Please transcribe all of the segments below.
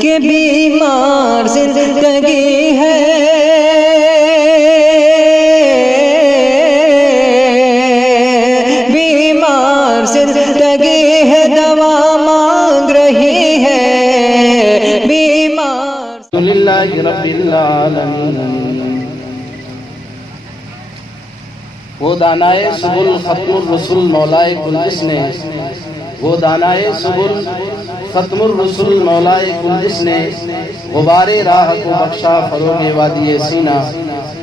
کہ بیمار زندگی ہے، بیمار زندگی ہے، دوا مانگ رہی ہے بیمار۔ للہ رب العالمین۔ وہ دانائے سبل ختم الرسل مولائے کل جس نے، وہ دانائے سبل ختم الرسل مولائے کل جس نے، غبار راہ کو بخشا فروغ وادی سینہ۔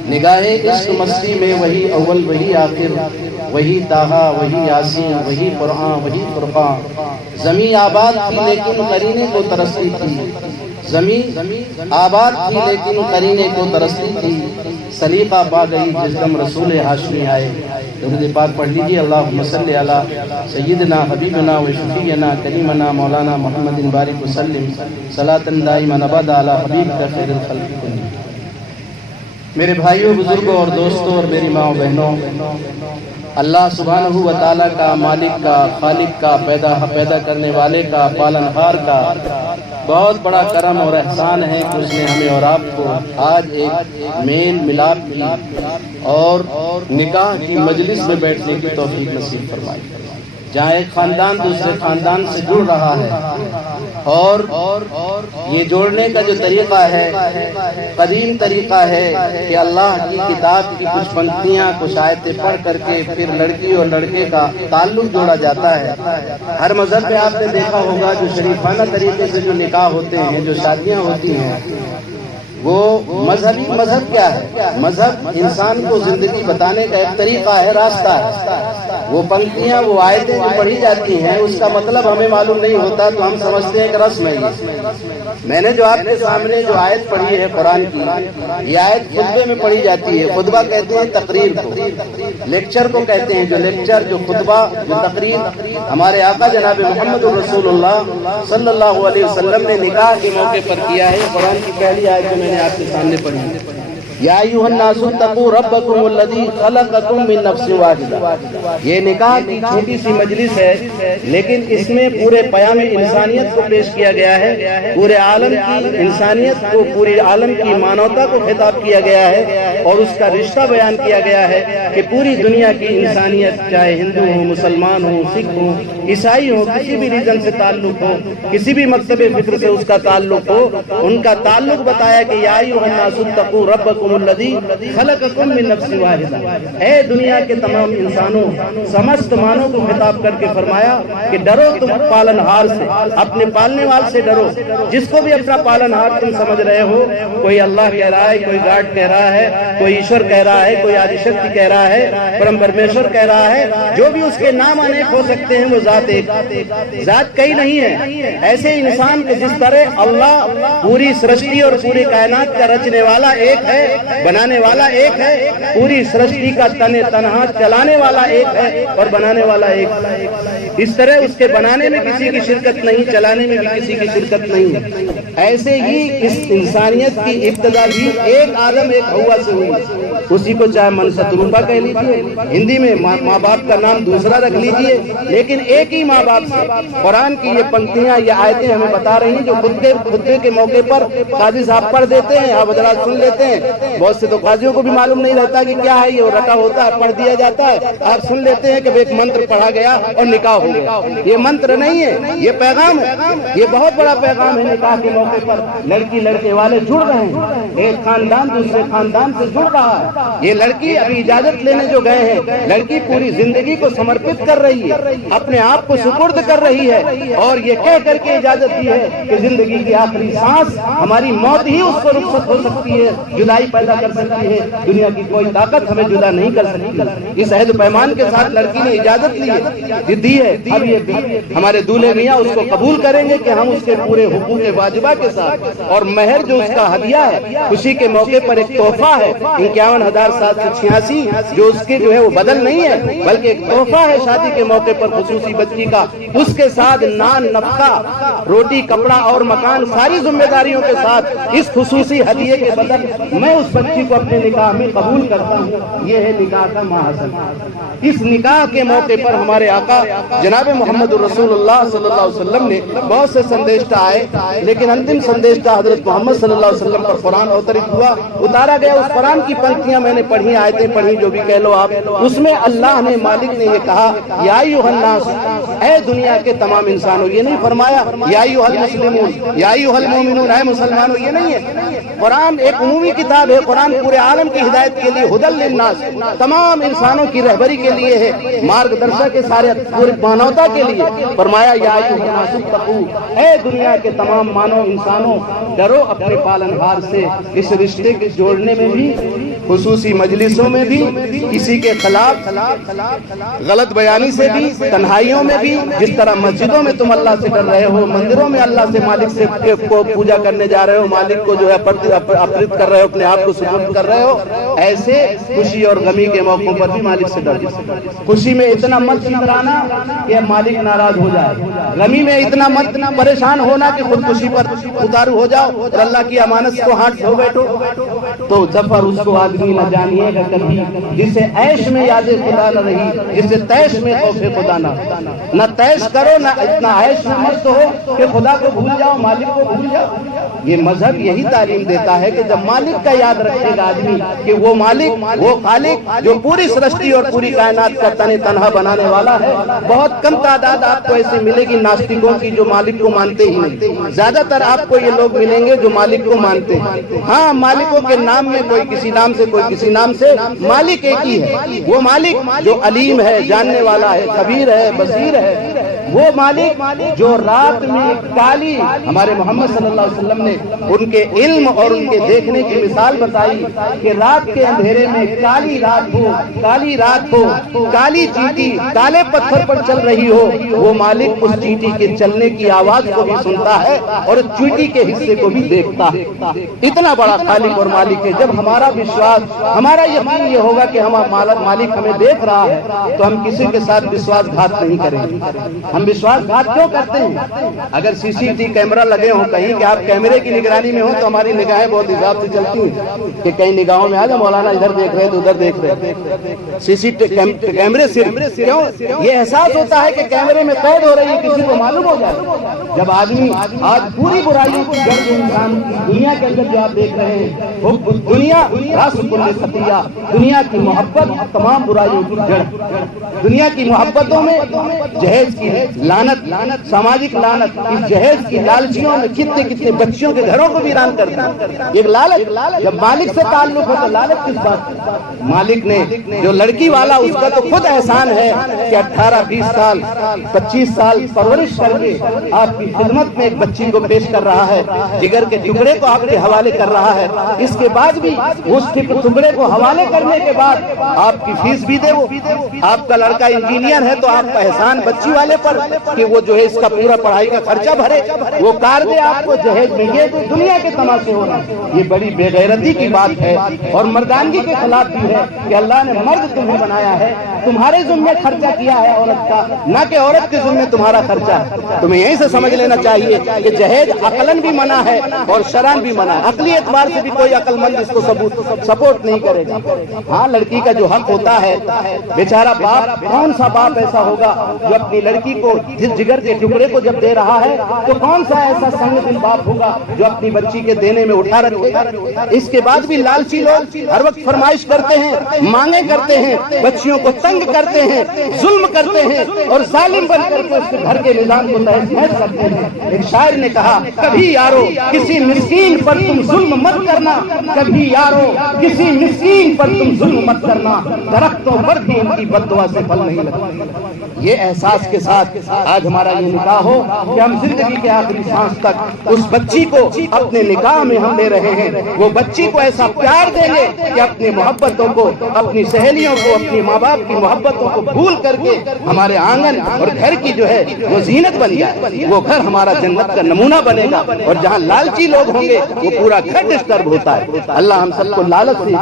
نگاہ عشق مستی میں وہی اول وہی آخر، وہی طٰہٰ وہی یاسین وہی قرآن وہی فرقان۔ زمین آباد تھی لیکن قرینے کو ترستی تھی، زمین آباد تھی لیکن قرینے کو ترستی تھی، سلیقہ پا گئی جس دم رسول ہاشمی آئے۔ درود پاک پڑھ لیجیے۔ اللہم صلی علی سیدنا حبیبنا و شفیعنا کریمنا مولانا محمد بارک وسلم صلاۃ دائمہ ابدا علی حبیبک خیر الخلق کلہم۔ میرے بھائیوں، بزرگوں اور دوستوں اور میری ماں و بہنوں، اللہ سبحانہ و تعالیٰ کا، مالک کا، خالق کا، پیدا کرنے والے کا، پالنہار کا بہت بڑا کرم اور احسان ہے کہ اس نے ہمیں اور آپ کو آج ایک میل ملاپ کی اور نکاح کی مجلس میں بیٹھنے کی توفیق نصیب فرمائی، جہاں ایک خاندان دوسرے خاندان سے جڑ رہا ہے۔ اور یہ جوڑنے کا جو طریقہ ہے قدیم طریقہ ہے کہ اللہ کی کتاب کی کچھ پنکتیاں کچھ آیتیں پڑھ کر کے پھر لڑکی اور لڑکے کا تعلق جوڑا جاتا ہے۔ ہر مذہب میں آپ نے دیکھا ہوگا جو شریفانہ طریقے سے جو نکاح ہوتے ہیں، جو شادیاں ہوتی ہیں، وہ مذہب کیا ہے؟ مذہب انسان کو زندگی بتانے کا ایک طریقہ ہے، راستہ ہے۔ وہ پنکتیاں، وہ آیتیں جو پڑھی جاتی ہیں، اس کا مطلب ہمیں معلوم نہیں ہوتا تو ہم سمجھتے ہیں کہ رسم ہے۔ میں نے جو آپ کے سامنے جو آیت پڑھی ہے قرآن کی، یہ آیت خطبے میں پڑھی جاتی ہے۔ خطبہ کہتے ہیں تقریر کو، لیکچر کو کہتے ہیں، جو لیکچر، جو خطبہ، جو تقریر ہمارے آقا جناب محمد الرسول اللہ صلی اللہ علیہ وسلم نے نکاح کے موقع پر کیا ہے۔ قرآن کی پہلی آیت جو میں نے آپ کے سامنے پڑھی ہے، یا ایھا الناس اتقوا ربکم الذی خلقکم من نفس واحدہ۔ یہ نکاح کی چھوٹی سی مجلس ہے، لیکن اس میں پورے پیام انسانیت کو پیش کیا گیا ہے، پورے عالم کی انسانیت کو، پورے عالم کی مانوتا کو خطاب کیا گیا ہے، اور اس کا رشتہ بیان کیا گیا ہے کہ پوری دنیا کی انسانیت، چاہے ہندو ہو، مسلمان ہو، سکھ ہو، عیسائی ہو، کسی بھی ریجن سے تعلق ہو، کسی بھی مکتب فکر سے اس کا تعلق ہو، ان کا تعلق بتایا کہ یا ایھا الناس اتقوا ربکم الذی خلقکم من نفس واحدہ۔ اے دنیا کے تمام انسانوں، سمست مانوں کو خطاب کر کے فرمایا کہ ڈرو تم پالنہار سے، اپنے پالنے والے سے ڈرو، جس کو بھی اپنا پالنہار تم سمجھ رہے ہو۔ کوئی اللہ کہہ رہا ہے، کوئی گاڈ کہہ رہا ہے، کوئی ایشور کہہ رہا ہے، کوئی آدی شکتی کہہ رہا ہے، پرم پرمیشور کہہ رہا ہے، جو بھی اس کے نام انیک ہو سکتے ہیں، وہ ذات ایک، ذات کئی نہیں ہے۔ ایسے انسان کے جس طرح اللہ پوری سرشٹی اور پوری کائنات کا رچنے والا ایک ہے، بنانے والا ایک ہے، پوری سرشٹی کا تنہا چلانے والا ایک ہے اور بنانے والا ایک ہے، اس طرح اس کے بنانے میں کسی کی شرکت نہیں، چلانے میں بھی کسی کی شرکت نہیں۔ ایسے ہی اس انسانیت کی ابتدا بھی ایک آدم ایک حوا سے ہوئی، اسی کو چاہے منستروپا کہہ لیجیے، ہندی میں ماں باپ کا نام دوسرا رکھ لیجیے، لیکن ایک ہی ماں باپ سے۔ قرآن کی یہ پنکتیاں، یہ آیتیں ہمیں بتا رہی ہیں، جو خطبے کے موقع پر قاضی صاحب پڑھ دیتے ہیں، آپ حضرات سن لیتے ہیں۔ بہت سے تو قاضیوں کو بھی معلوم نہیں رہتا کہ کیا ہے، یہ رٹا ہوتا ہے، پڑھ دیا جاتا ہے، آپ سن لیتے ہیں کہ ایک منتر پڑھا گیا اور نکاح ہو گیا۔ یہ منتر نہیں ہے، یہ پیغام ہے، یہ بہت بڑا پیغام ہے۔ نکاح کے موقع پر لڑکی لڑکے والے جڑ رہے ہیں، ایک خاندان دوسرے خاندان سے جڑ رہا ہے۔ یہ لڑکی ابھی اجازت لینے جو گئے ہیں، لڑکی پوری زندگی کو سمرپت کر رہی ہے، اپنے آپ کو سپرد کر رہی ہے، اور یہ کہہ کر کے اجازت دی ہے کہ زندگی کی آخری سانس، ہماری موت ہی اس کو رخصت ہو سکتی ہے، جدائی پیدا کر سکتی ہے، دنیا کی کوئی طاقت ہمیں جدا نہیں کر سکتی۔ اس عہد و پیمان کے ساتھ لڑکی نے اجازت لی ہے، دی ہے۔ اب یہ ہمارے دولہے میاں اس کو قبول کریں گے کہ ہم اس کے پورے حقوق واجبہ کے ساتھ، اور مہر جو اس کا ہدیہ ہے، خوشی کے موقع پر ایک تحفہ ہے، 51 51,786 جو اس کے جو ہے وہ بدل نہیں ہے، بلکہ ایک تحفہ ہے شادی کے موقع پر خصوصی بچی کا، اس کے ساتھ نان، نفقہ، روٹی، کپڑا اور مکان، ساری ذمہ داریوں کے ساتھ اس خصوصی ہدیے کے بدل میں اس بچی کو اپنے نکاح میں قبول کرتا ہوں۔ یہ ہے نکاح کا محاسن۔ اس نکاح کے موقع پر ہمارے آقا جناب محمد رسول اللہ صلی اللہ علیہ وسلم نے بہت سے سندیشتہ آئے، لیکن انتم سندیشتہ حضرت محمد صلی اللہ علیہ وسلم پر قرآن اوترت ہوا، اتارا گیا۔ اس قرآن کی پنکتیاں میں نے پڑھی، آیتیں پڑھی، جو بھی کہہ لو آپ، اس میں اللہ نے، مالک نے یہ کہا یا ایھا الناس، اے دنیا کے تمام انسانوں، یہ نہیں فرمایا یا ایھا المسلمون، یا ایھا المؤمنون، اے مسلمانوں، یہ نہیں ہے۔ قرآن ایک عمومی کتاب ہے، قرآن پورے عالم کی ہدایت کے لیے، ہدی للناس، تمام انسانوں کی رہبری کے لیے ہے، مارگ درشک ہے سارے پوری مانوتا کے لیے۔ فرمایا یا ایھا الناس اتقوا، اے دنیا کے تمام مانو انسانوں، ڈرو اپنے پالنہار سے۔ اس رشتے کے جوڑنے میں بھی، خصوصی مجلسوں میں بھی، کسی کے خلاف غلط بیانی سے بھی، تنہائیوں میں بھی، جس طرح مسجدوں میں تم اللہ سے ڈر رہے ہو، مندروں میں اللہ سے، مالک سے کو پوجا کرنے جا رہے ہو، مالک کو جو ہے اپرت کر رہے ہو، اپنے آپ کو سپرد کر رہے ہو، ایسے خوشی اور غمی کے موقعوں پر بھی مالک سے ڈر۔ خوشی میں اتنا مت اترانا کہ مالک ناراض ہو جائے، غمی میں اتنا مت پریشان ہونا کہ خودکشی پر اتارو ہو جاؤ اور اللہ کی امانت کو ہاتھ دھو بیٹھو۔ تو ظفر اس کو آدمی نہ جانیے گا کبھی جسے عیش میں یاد خدا نہ رہی، جسے تیش میں خوف خدا نہ تیش کرو، نہ اتنا عیش میں مست ہو کہ خدا کو بھول جاؤ، مالک کو بھول جاؤ۔ یہ مذہب یہی تعلیم دیتا ہے کہ جب مالک کا یاد رکھے گا آدمی کہ وہ مالک، وہ خالق جو پوری سرشٹی اور پوری کائنات کا تنہا بنانے والا ہے، بہت کم تعداد آپ کو ایسے ملے گی ناستکوں کی جو مالک کو مانتے ہی نہیں، زیادہ تر آپ کو یہ لوگ ملیں گے جو مالک کو مانتے ہیں۔ ہاں، مالکوں کے نام میں کوئی کسی نام سے، کوئی کسی نام سے، مالک ایک ہی ہے۔ وہ مالک جو علیم ہے، جاننے والا ہے، خبیر ہے، بصیر ہے، وہ مالک جو رات میں کالی، ہمارے محمد صلی اللہ علیہ وسلم نے ان کے علم اور ان کے دیکھنے کی مثال بتائی کہ رات کے اندھیرے میں کالی رات ہو، کالی رات ہو، کالی چیٹی کالے پتھر پر چل رہی ہو، وہ مالک اس چیٹی کے چلنے کی آواز کو بھی سنتا ہے اور چیٹی کے حصے کو بھی دیکھتا ہے۔ اتنا بڑا خالق اور مالک ہے۔ جب ہمارا وشواس، ہمارا یقین یہ ہوگا کہ مالک ہمیں دیکھ رہا ہے تو ہم کسی کے ساتھ وشواس گھات نہیں کریں گے۔ ہم وشواس گھات کیوں کرتے ہیں؟ اگر CCTV کیمرہ لگے ہوں کہیں کہ آپ کیمرے کی نگرانی میں ہوں تو ہماری نگاہیں بہت حساب سے چلتی ہیں کہ کئی نگاہوں میں آجا مولانا ادھر دیکھ رہے تو ادھر دیکھ رہے۔ CCTV کیمرے صرف کیوں؟ یہ احساس ہوتا ہے کہ کیمرے میں قید ہو رہی ہے، کسی کو معلوم ہو جائے۔ جب آدمی آج پوری برائیوں کی جڑ جو انسان دنیا کے اندر جو آپ دیکھ رہے ہیں، دنیا راس کل خطیہ، دنیا کی محبت تمام برائیوں کی جڑ۔ دنیا کی محبتوں میں جہیز کی لعنت، سماجک لعنت، اس جہیز کی لالچیوں میں کتنے بچیوں کے گھروں کو ویران کرتے ہیں۔ ایک لالچ، جب مالک سے تعلق ہو تو لالچ کس بات کی؟ مالک نے جو لڑکی والا، اس کا تو خود احسان ہے کہ 18، 20 سال، 25 سال پرورش کر کے آپ کی خدمت میں ایک بچی کو پیش کر رہا ہے، جگر کے ٹکڑے کو آپ کے حوالے کر رہا ہے۔ اس کے بعد بھی اس ٹکڑے کو حوالے کرنے کے بعد آپ کی فیس بھی دے، وہ آپ کا لڑکا انجینئر ہے تو آپ کا احسان بچی والے پر کہ وہ جو ہے اس کا پورا پڑھائی کا خرچہ بھرے، وہ کار دے آپ کو جہیز میں۔ یہ تو دنیا کے تماشے ہو رہے ہیں۔ یہ بڑی بے غیرتی کی بات ہے اور مردانگی کے خلاف بھی ہے کہ اللہ نے مرد تمہیں بنایا ہے، تمہارے ذمہ خرچہ کیا ہے عورت کا، نہ کہ عورت کے ذمہ تمہارا خرچہ ہے۔ تمہیں یہیں سے سمجھ لینا چاہیے کہ جہیز عقلاً بھی منع ہے اور شرعاً بھی منع ہے۔ عقلی اعتبار سے بھی کوئی عقل مند اس کو سپورٹ نہیں کرے گا۔ ہاں، لڑکی کا جو حق ہوتا ہے، بیچارہ باپ، کون سا باپ ایسا ہوگا جو اپنی لڑکی کو جس جگر کے ٹکڑے کو جب دے رہا ہے تو کون سا ایسا سنگ دل باپ ہوگا جو اپنی بچی کے دینے میں اٹھا رکھے گا؟ اس کے بعد بھی لالچی لوگ ہر وقت فرمائش کرتے ہیں، مانگیں کرتے ہیں، بچیوں کو تنگ کرتے ہیں، ظلم کرتے ہیں اور ظالم بن کر کے اس کے گھر کے نظام کو تحس نحس کرتے ہیں۔ ایک شاعر نے کہا، کبھی یارو کسی مسکین پر تم ظلم مت کرنا، کبھی یارو کسی مسکین پر تم ظلم مت کرنا، درختوں پر بھی ان کی بد دعا سے پھل نہیں لگتا۔ یہ احساس کے ساتھ آج ہمارا یہ نکاح ہو کہ ہم زندگی کے آخری سانس تک اس بچی کو اپنے نکاح میں ہم لے رہے ہیں، وہ بچی کو ایسا پیار دیں گے کہ اپنی محبتوں کو، اپنی سہیلیوں کو، اپنی ماں باپ کی محبتوں کو بھول کر کے ہمارے آنگن اور گھر کی جو ہے وہ زینت بن جائے، وہ گھر ہمارا جنت کا نمونہ بنے گا۔ اور جہاں لالچی لوگ ہوں گے وہ پورا گھر ڈسٹرب ہوتا ہے۔ اللہ ہم سب کو لالچ سے